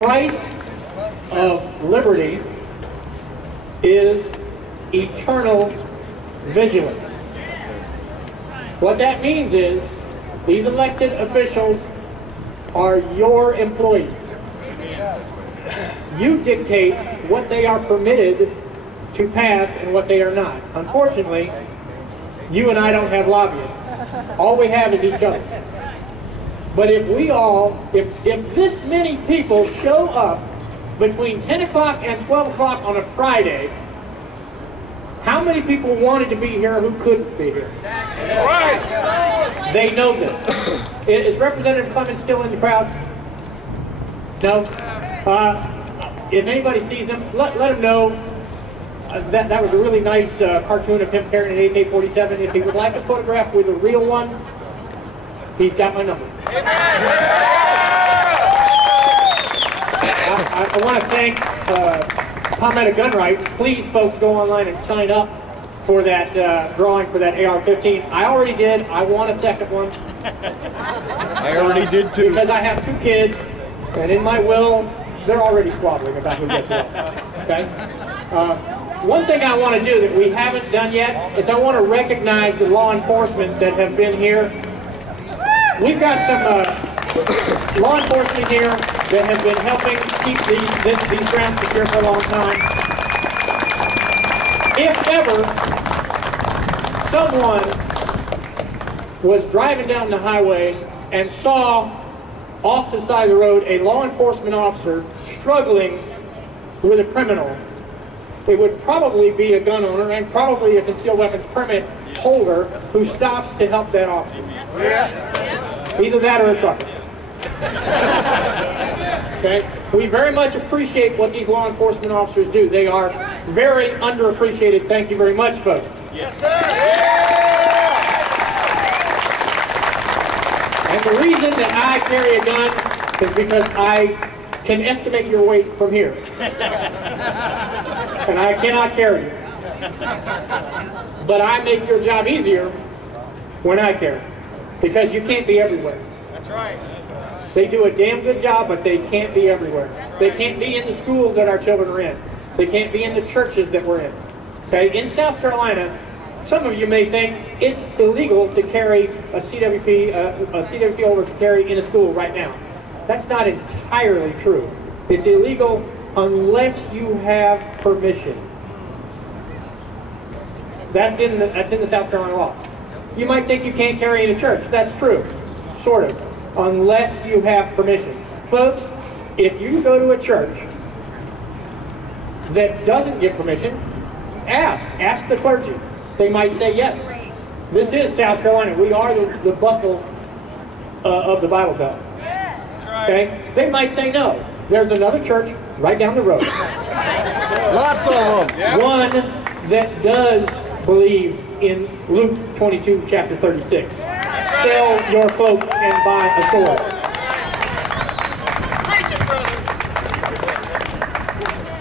price of liberty is eternal vigilance. What that means is these elected officials are your employees. You dictate what they are permitted to pass and what they are not. Unfortunately, you and I don't have lobbyists. All we have is each other. But if this many people show up between 10 o'clock and 12 o'clock on a Friday, how many people wanted to be here who couldn't be here? That's right. They know this. Is Representative Clemens still in the crowd? No? If anybody sees him, let him know that was a really nice cartoon of him carrying an AK-47. If he would like a photograph with a real one, he's got my number. I want to thank Palmetto Gun Rights. Please, folks, go online and sign up for that drawing for that AR-15. I already did. I want a second one. I already did too. Because I have 2 kids, and in my will, they're already squabbling about who gets what. Okay? One thing I want to do that we haven't done yet is I want to recognize the law enforcement that have been here. We've got some law enforcement here that have been helping keep these grounds secure for a long time. If ever someone was driving down the highway and saw off to the side of the road a law enforcement officer struggling with a criminal, it would probably be a gun owner and probably a concealed weapons permit holder who stops to help that officer. Either that or a trucker. Okay? We very much appreciate what these law enforcement officers do. They are very underappreciated. Thank you very much, folks. Yes, sir. And the reason that I carry a gun is because I can estimate your weight from here. And I cannot carry you. But I make your job easier when I carry. Because you can't be everywhere. That's right. They do a damn good job, but they can't be everywhere. They can't be in the schools that our children are in. They can't be in the churches that we're in. Okay? In South Carolina, some of you may think it's illegal to carry a CWP holder to carry in a school right now. That's not entirely true. It's illegal unless you have permission. That's in the South Carolina law. You might think you can't carry in a church. That's true, sort of, unless you have permission. Folks, if you go to a church that doesn't give permission, ask the clergy. They might say yes. This is South Carolina. We are the buckle of the Bible Belt. Okay? They might say no. There's another church right down the road. Lots of them. One that does believe in Luke 22, chapter 36. Sell your cloak and buy a sword.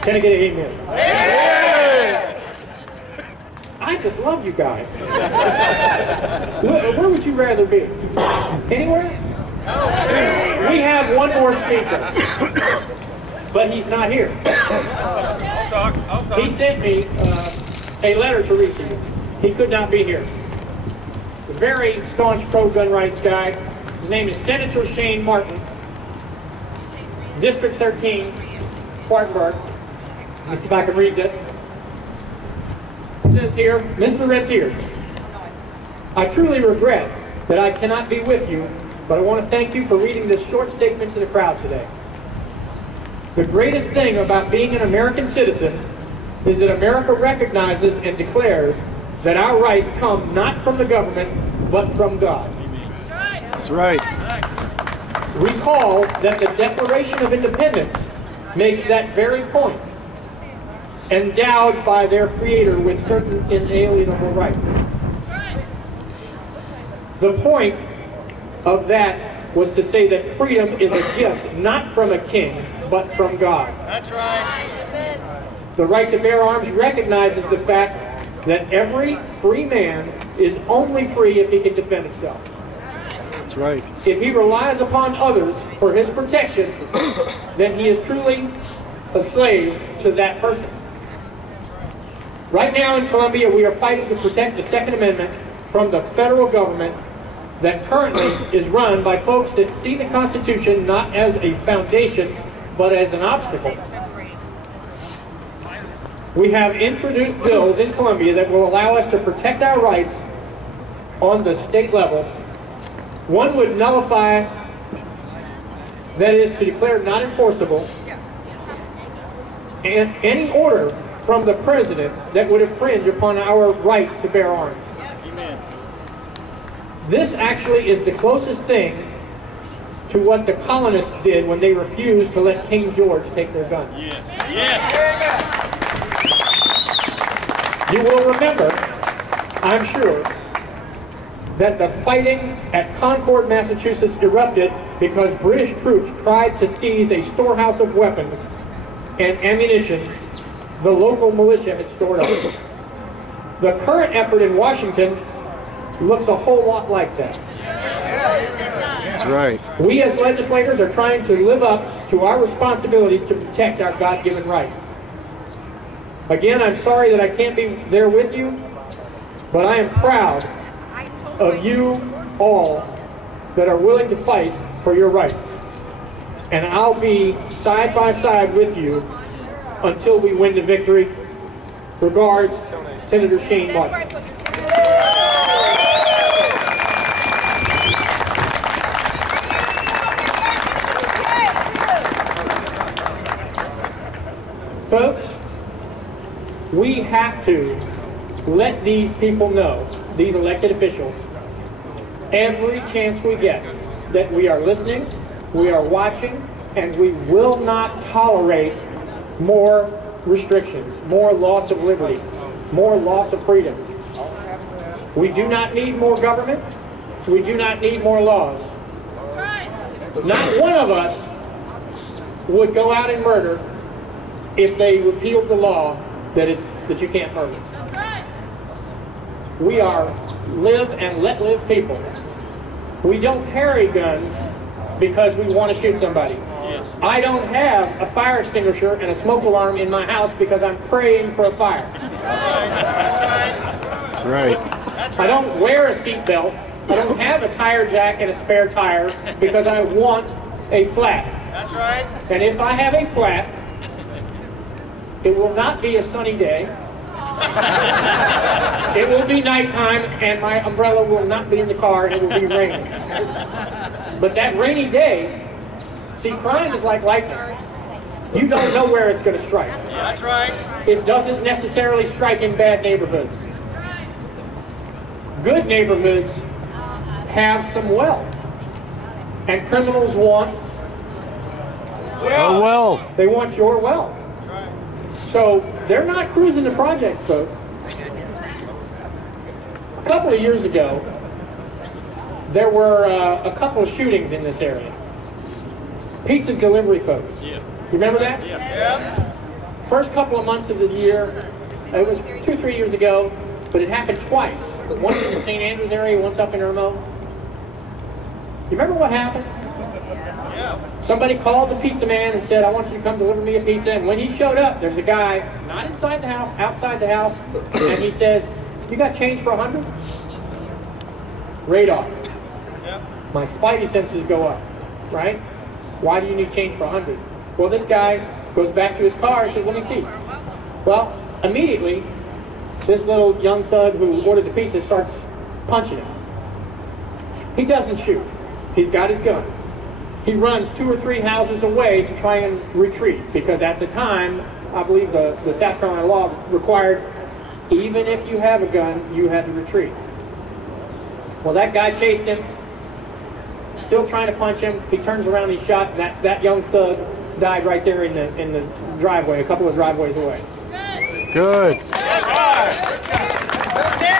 Can I get an amen? I just love you guys. Where would you rather be? Anywhere? We have one more speaker, but he's not here. He sent me a letter to read to you. He could not be here. A very staunch pro-gun rights guy. His name is Senator Shane Martin, District 13, Spartanburg. Let me see if I can read this. It says here, Mr. Rentiers, I truly regret that I cannot be with you, but I want to thank you for reading this short statement to the crowd today. The greatest thing about being an American citizen is that America recognizes and declares that our rights come not from the government, but from God. That's right. Recall that the Declaration of Independence makes that very point, endowed by their creator with certain inalienable rights. The point of that was to say that freedom is a gift, not from a king, but from God. That's right. The right to bear arms recognizes the fact that every free man is only free if he can defend himself. That's That's right. If he relies upon others for his protection, then he is truly a slave to that person. Right now in Columbia, we are fighting to protect the Second Amendment from the federal government that currently is run by folks that see the Constitution not as a foundation, but as an obstacle. We have introduced bills in Columbia that will allow us to protect our rights on the state level. One would nullify, that is to declare not enforceable, and any order from the president that would infringe upon our right to bear arms. Amen. This actually is the closest thing to what the colonists did when they refused to let King George take their guns. Yes. Yes. You will remember, I'm sure, that the fighting at Concord, Massachusetts erupted because British troops tried to seize a storehouse of weapons and ammunition the local militia had stored up. The current effort in Washington looks a whole lot like that. That's right. We as legislators are trying to live up to our responsibilities to protect our God-given rights. Again, I'm sorry that I can't be there with you, but I am proud of you all that are willing to fight for your rights. And I'll be side by side with you until we win the victory. Regards, Senator Shane Martin. Folks, we have to let these people know, these elected officials, every chance we get, that we are listening, we are watching, and we will not tolerate more restrictions, more loss of liberty, more loss of freedom. We do not need more government. We do not need more laws. Not one of us would go out and murder if they repealed the law that you can't murder. We are live and let live people. We don't carry guns because we want to shoot somebody. Yes. I don't have a fire extinguisher and a smoke alarm in my house because I'm praying for a fire. That's right. I don't wear a seatbelt. I don't have a tire jack and a spare tire because I want a flat. That's right. And if I have a flat, it will not be a sunny day. It will be nighttime, and my umbrella will not be in the car, and it will be raining. But that rainy day, see, crime is like lightning. You don't know where it's going to strike. That's right. It doesn't necessarily strike in bad neighborhoods. Good neighborhoods have some wealth, and criminals want wealth. They want your wealth. So they're not cruising the projects, folks. A couple of years ago, there were a couple of shootings in this area. Pizza delivery folks. Yeah. You remember that? Yeah. First couple of months of the year, it was 2 or 3 years ago, but it happened twice. Once in the St. Andrews area, once up in Irmo. You remember what happened? Yeah. Somebody called the pizza man and said, I want you to come deliver me a pizza. And when he showed up, there's a guy, not inside the house, outside the house, and he said, you got change for 100? Radar. Yep. My spidey senses go up, right? Why do you need change for 100? Well, this guy goes back to his car and says, let me see. Well, immediately, this little young thug who ordered the pizza starts punching him. He doesn't shoot. He's got his gun. He runs 2 or 3 houses away to try and retreat, because at the time, I believe the South Carolina law required, even if you have a gun, you had to retreat. Well, that guy chased him, still trying to punch him. He turns around and he shot. That young thug died right there in the driveway, a couple of driveways away. Good.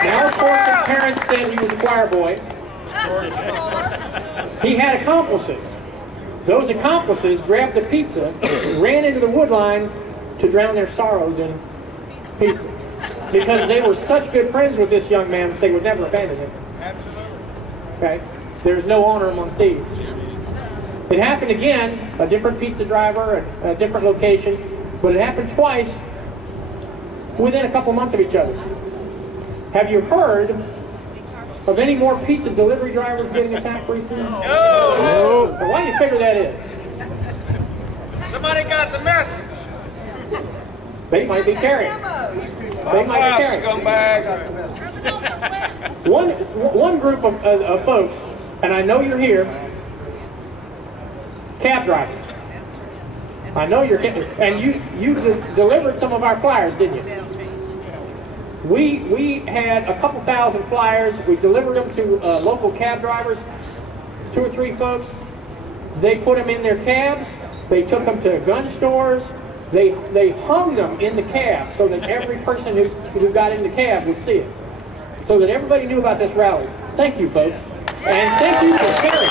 Now, of course, his parents said he was a choir boy. He had accomplices. Those accomplices grabbed the pizza, ran into the wood line to drown their sorrows in pizza. Because they were such good friends with this young man that they would never abandon him. Absolutely. Okay? there's no honor among thieves. It happened again, a different pizza driver at a different location, but it happened twice within a couple months of each other. Have you heard of any more pizza delivery drivers getting attacked recently? No. Well, why do you figure that is? Somebody got the message. They might be carrying. They might be carrying. Scumbag. One group of folks, and I know you're here, cab drivers. I know you're, and you delivered some of our flyers, didn't you? We had a couple thousand flyers. We delivered them to local cab drivers, 2 or 3 folks. They put them in their cabs. They took them to gun stores. They hung them in the cab so that every person who got in the cab would see it, so that everybody knew about this rally. Thank you, folks, and thank you for caring.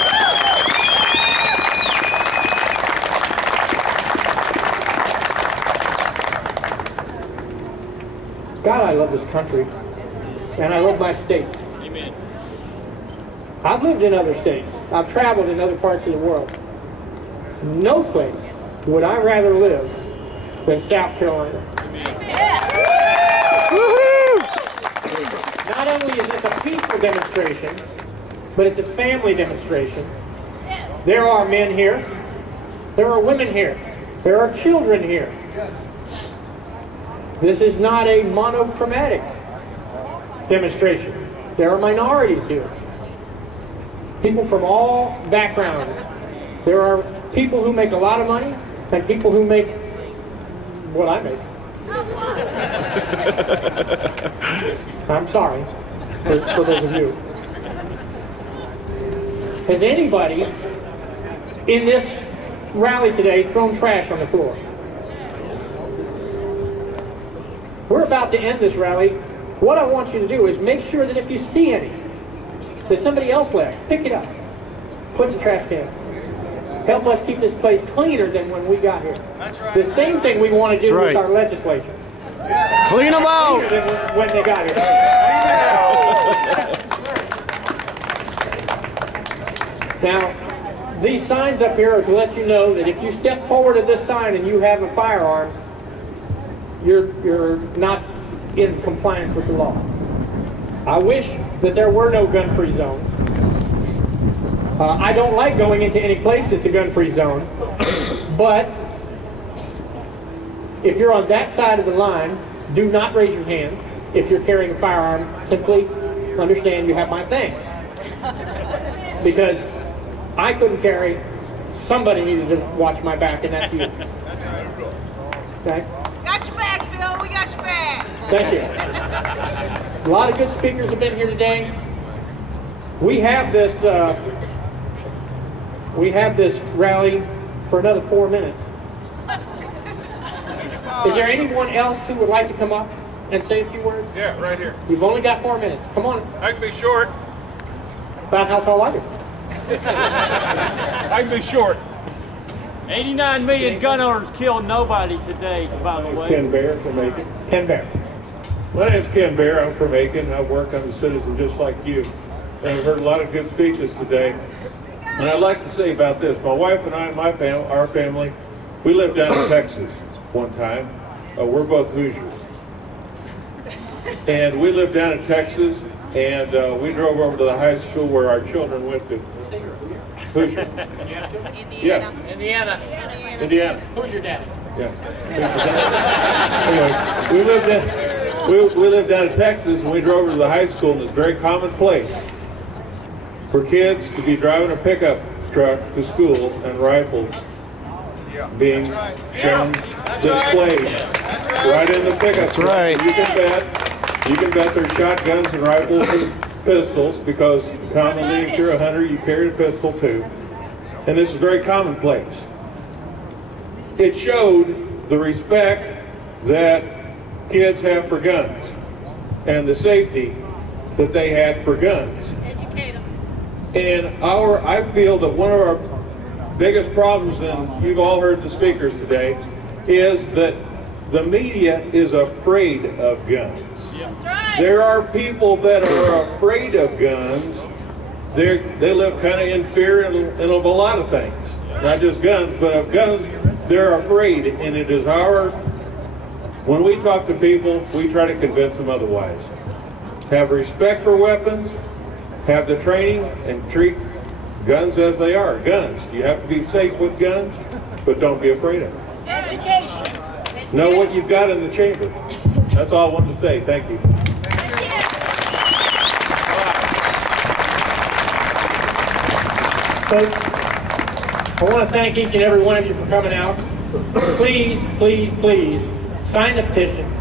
God, I love this country, and I love my state. Amen. I've lived in other states. I've traveled in other parts of the world. No place would I rather live than South Carolina. Not only is this a peaceful demonstration, but it's a family demonstration. There are men here. There are women here. There are children here. This is not a monochromatic demonstration. There are minorities here. People from all backgrounds. There are people who make a lot of money and people who make what I make. I'm sorry for those of you. Has anybody in this rally today thrown trash on the floor? We're about to end this rally. What I want you to do is make sure that if you see any that somebody else left, pick it up, put it in the trash can. Help us keep this place cleaner than when we got here. That's right. The same thing we want to do with our legislature. Clean them out! Cleaner than when they got here. Now, these signs up here are to let you know that if you step forward of this sign and you have a firearm, you're not in compliance with the law. I wish that there were no gun-free zones. I don't like going into any place that's a gun-free zone, but if you're on that side of the line, do not raise your hand. If you're carrying a firearm, simply understand you have my thanks. Because I couldn't carry, somebody needed to watch my back, and that's you. Okay? Got your back, Bill. We got your back. Thank you. A lot of good speakers have been here today. We have this rally for another 4 minutes. Is there anyone else who would like to come up and say a few words? Yeah, right here. You've only got 4 minutes. Come on. I can be short. About how tall are you? I can be short. 89 million gun owners killed nobody today, by the way. Ken Bear from Macon. Ken Bear. My name's Ken Bear. I'm from Macon. I work on the citizen just like you. And I've heard a lot of good speeches today. And I'd like to say about this. My wife and I, our family, we lived down in Texas one time. We're both Hoosiers. And we lived down in Texas, and we drove over to the high school where our children went to. Hoosier. Yes. Indiana. Indiana. Who's your dad? Yeah. Anyway, we lived down in Texas, and we drove over to the high school, and it's very commonplace for kids to be driving a pickup truck to school and rifles being shown displayed right in the pickup. That's right. You can bet there's shotguns and rifles and pistols, because commonly if you're a hunter, you carry a pistol too. And this is very commonplace. It showed the respect that kids have for guns and the safety that they had for guns. Educate them. And I feel that one of our biggest problems, and you've all heard the speakers today, is that the media is afraid of guns. That's right. There are people that are afraid of guns they live kind of in fear and of a lot of things, not just guns, but of guns. They're afraid, and it is when we talk to people, we try to convince them otherwise. Have respect for weapons, have the training, and treat guns as they are, guns. You have to be safe with guns, but don't be afraid of them. Education. Know what you've got in the chamber. That's all I wanted to say. Thank you. Folks, I want to thank each and every one of you for coming out. Please, please, please, sign the petitions.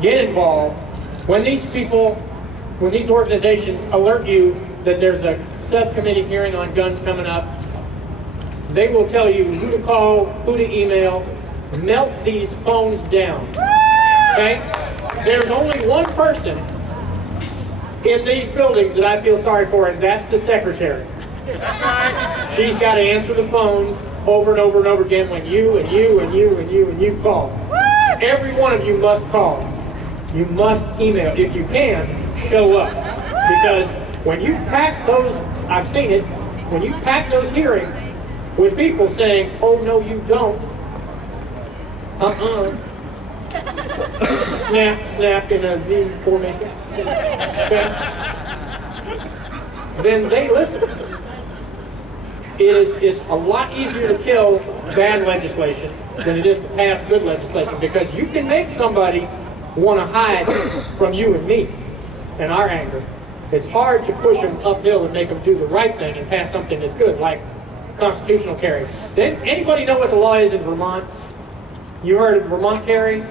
Get involved. When these organizations alert you that there's a subcommittee hearing on guns coming up, they will tell you who to call, who to email. Melt these phones down. Okay? There's only one person in these buildings that I feel sorry for, and that's the secretary. That's right. She's got to answer the phones over and over and over again when you and you and you and you and you call. Every one of you must call. You must email. If you can, show up. Because when you pack those, I've seen it, when you pack those hearings with people saying, oh no you don't, snap, snap in a Z formation, okay, then they listen. It's a lot easier to kill bad legislation than it is to pass good legislation, because you can make somebody want to hide from you and me and our anger. It's hard to push them uphill and make them do the right thing and pass something that's good, like constitutional carry. Anybody know what the law is in Vermont? You heard of Vermont carry?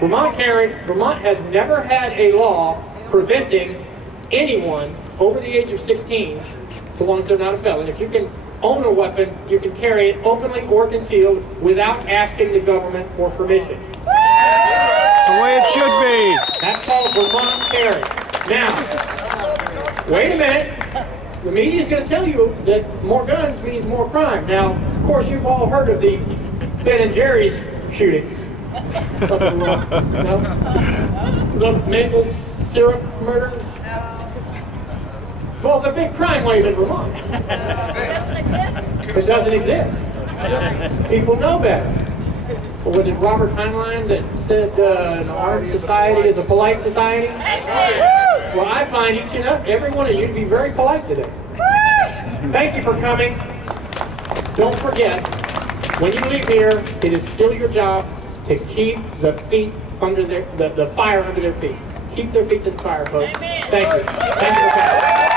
Vermont has never had a law preventing anyone over the age of 16, so long as they're not a felon. If you can own a weapon, you can carry it openly or concealed without asking the government for permission. That's the way it should be. That's called Vermont carry. Now, wait a minute. The media is going to tell you that more guns means more crime. Now, of course, you've all heard of the Ben and Jerry's shootings. No? The maple syrup murders? Well, the big crime wave in Vermont. It doesn't exist. People know better. Or was it Robert Heinlein that said an art society is a polite society? Well, I find each and every one of you to be very polite today. Thank you for coming. Don't forget, when you leave here, it is still your job to keep the feet under the fire under their feet. Keep their feet to the fire, folks. Thank you. Thank you for coming.